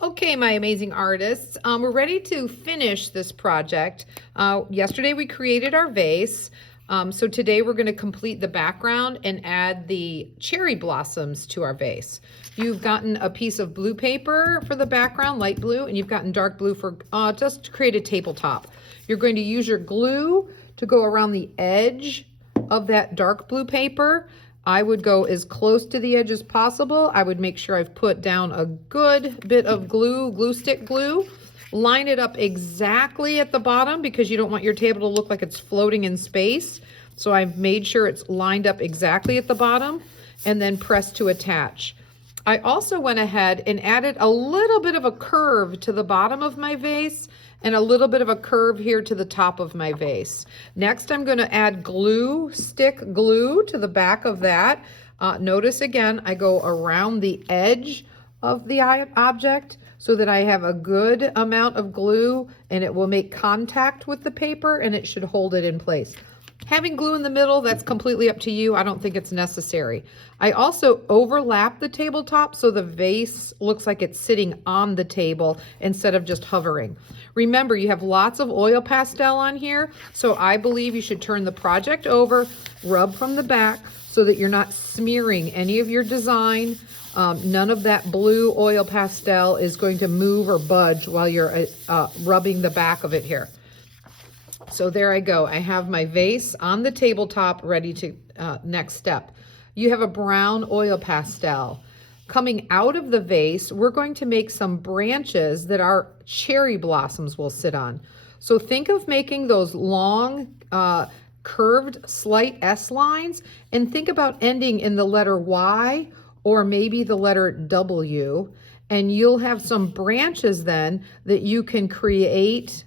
Okay, my amazing artists, we're ready to finish this project. Yesterday we created our vase. So today we're going to complete the background and add the cherry blossoms to our vase. You've gotten a piece of blue paper for the background, light blue, and you've gotten dark blue for just to create a tabletop. You're going to use your glue to go around the edge of that dark blue paper. I would go as close to the edge as possible. I would make sure I've put down a good bit of glue stick glue. Line it up exactly at the bottom because you don't want your table to look like it's floating in space. So I've made sure it's lined up exactly at the bottom and then press to attach. I also went ahead and added a little bit of a curve to the bottom of my vase and a little bit of a curve here to the top of my vase. Next, I'm going to add stick glue to the back of that. Notice again, I go around the edge of the object so that I have a good amount of glue and it will make contact with the paper and it should hold it in place. Having glue in the middle, that's completely up to you. I don't think it's necessary. I also overlap the tabletop so the vase looks like it's sitting on the table instead of just hovering. Remember, you have lots of oil pastel on here, so I believe you should turn the project over, rub from the back so that you're not smearing any of your design. None of that blue oil pastel is going to move or budge while you're rubbing the back of it here. So there I go. I have my vase on the tabletop ready to next step. You have a brown oil pastel. Coming out of the vase, we're going to make some branches that our cherry blossoms will sit on. So think of making those long, curved, slight S lines, and think about ending in the letter Y or maybe the letter W, and you'll have some branches then that you can create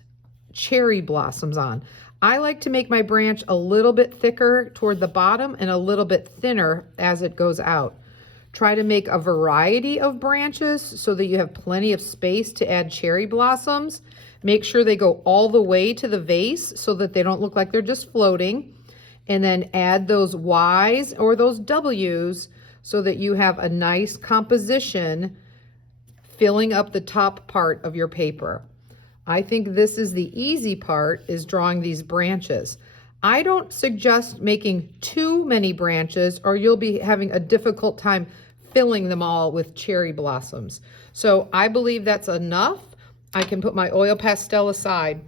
cherry blossoms on. I like to make my branch a little bit thicker toward the bottom and a little bit thinner as it goes out. Try to make a variety of branches so that you have plenty of space to add cherry blossoms. Make sure they go all the way to the vase so that they don't look like they're just floating. And then add those Y's or those W's so that you have a nice composition filling up the top part of your paper. I think this is the easy part, is drawing these branches. I don't suggest making too many branches or you'll be having a difficult time filling them all with cherry blossoms. So I believe that's enough. I can put my oil pastel aside.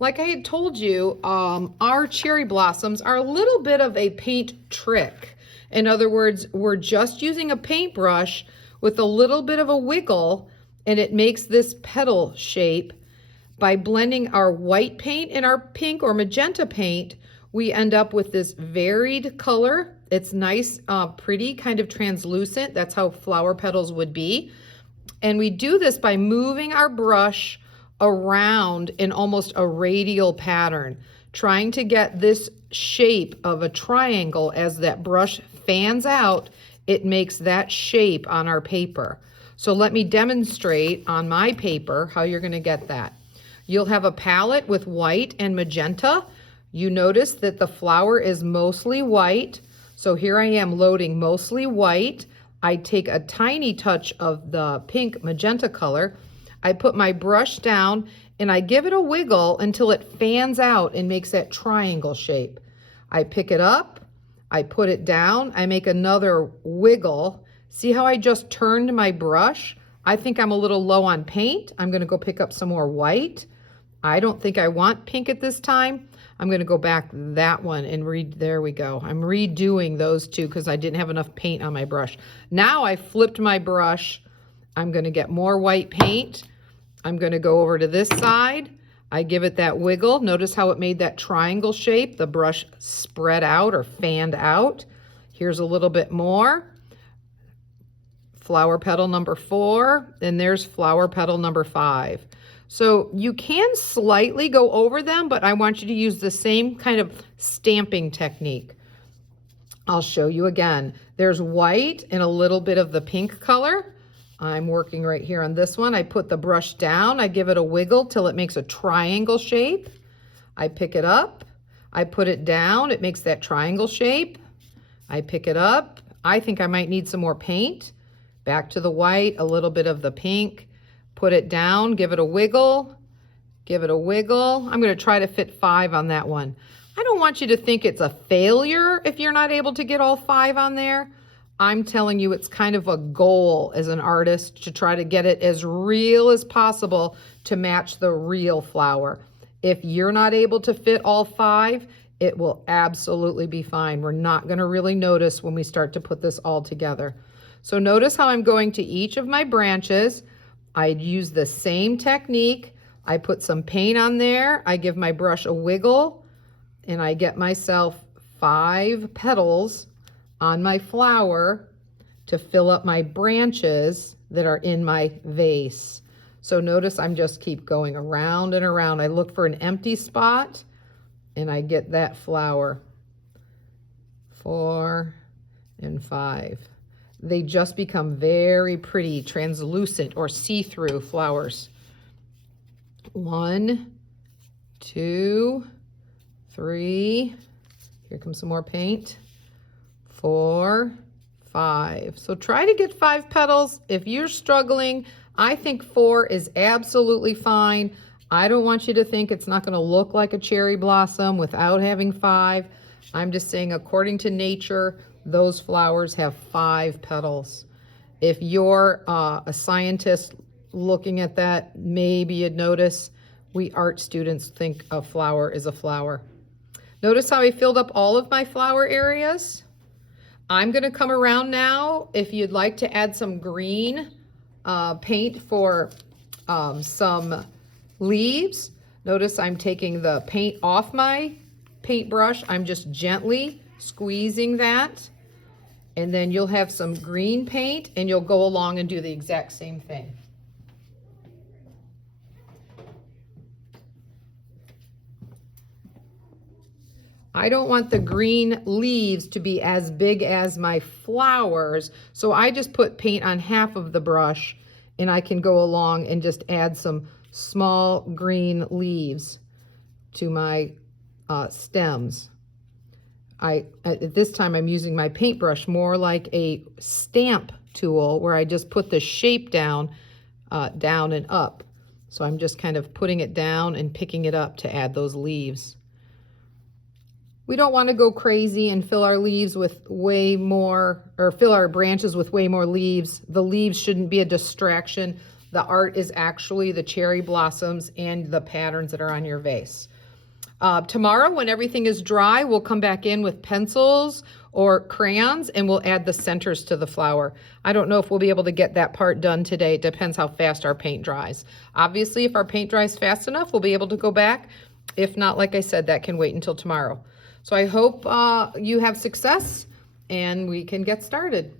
Like I had told you, our cherry blossoms are a little bit of a paint trick. In other words, we're just using a paintbrush with a little bit of a wiggle and it makes this petal shape. By blending our white paint and our pink or magenta paint, we end up with this varied color. It's nice, pretty, kind of translucent. That's how flower petals would be. And we do this by moving our brush around in almost a radial pattern, trying to get this shape of a triangle. As that brush fans out, it makes that shape on our paper. So let me demonstrate on my paper how you're going to get that. You'll have a palette with white and magenta. You notice that the flower is mostly white. So here I am loading mostly white. I take a tiny touch of the pink magenta color. I put my brush down and I give it a wiggle until it fans out and makes that triangle shape. I pick it up, I put it down, I make another wiggle. See how I just turned my brush? I think I'm a little low on paint. I'm going to go pick up some more white. I don't think I want pink at this time. I'm going to go back that one and there we go. I'm redoing those two because I didn't have enough paint on my brush. Now I flipped my brush. I'm going to get more white paint. I'm going to go over to this side. I give it that wiggle. Notice how it made that triangle shape. The brush spread out or fanned out. Here's a little bit more. Flower petal number 4, and there's flower petal number 5. So you can slightly go over them, but I want you to use the same kind of stamping technique. I'll show you again. There's white and a little bit of the pink color. I'm working right here on this one. I put the brush down, I give it a wiggle till it makes a triangle shape. I pick it up, I put it down, it makes that triangle shape. I pick it up. I think I might need some more paint. Back to the white, a little bit of the pink. Put it down, give it a wiggle, give it a wiggle. I'm going to try to fit 5 on that one. I don't want you to think it's a failure if you're not able to get all 5 on there. I'm telling you, it's kind of a goal as an artist to try to get it as real as possible to match the real flower. If you're not able to fit all 5, it will absolutely be fine. We're not going to really notice when we start to put this all together. So notice how I'm going to each of my branches. I use the same technique. I put some paint on there. I give my brush a wiggle, and I get myself 5 petals on my flower to fill up my branches that are in my vase. So notice I'm just keep going around and around. I look for an empty spot and I get that flower. 4 and 5. They just become very pretty, translucent or see-through flowers. 1, 2, 3. Here comes some more paint. 4, 5. So try to get 5 petals. If you're struggling, I think 4 is absolutely fine. I don't want you to think it's not going to look like a cherry blossom without having 5. I'm just saying, according to nature, those flowers have 5 petals. If you're a scientist looking at that, maybe you'd notice we art students think a flower is a flower. Notice how I filled up all of my flower areas? I'm going to come around now. If you'd like to add some green paint for some leaves, notice I'm taking the paint off my paintbrush. I'm just gently squeezing that, and then you'll have some green paint and you'll go along and do the exact same thing. I don't want the green leaves to be as big as my flowers, so I just put paint on half of the brush, and I can go along and just add some small green leaves to my stems. At this time I'm using my paintbrush more like a stamp tool, where I just put the shape down and up. So I'm just kind of putting it down and picking it up to add those leaves. We don't want to go crazy and fill our leaves with way more, or fill our branches with way more leaves. The leaves shouldn't be a distraction. The art is actually the cherry blossoms and the patterns that are on your vase. Tomorrow, when everything is dry, we'll come back in with pencils or crayons and we'll add the centers to the flower. I don't know if we'll be able to get that part done today. It depends how fast our paint dries. Obviously, if our paint dries fast enough, we'll be able to go back. If not, like I said, that can wait until tomorrow. So I hope you have success and we can get started.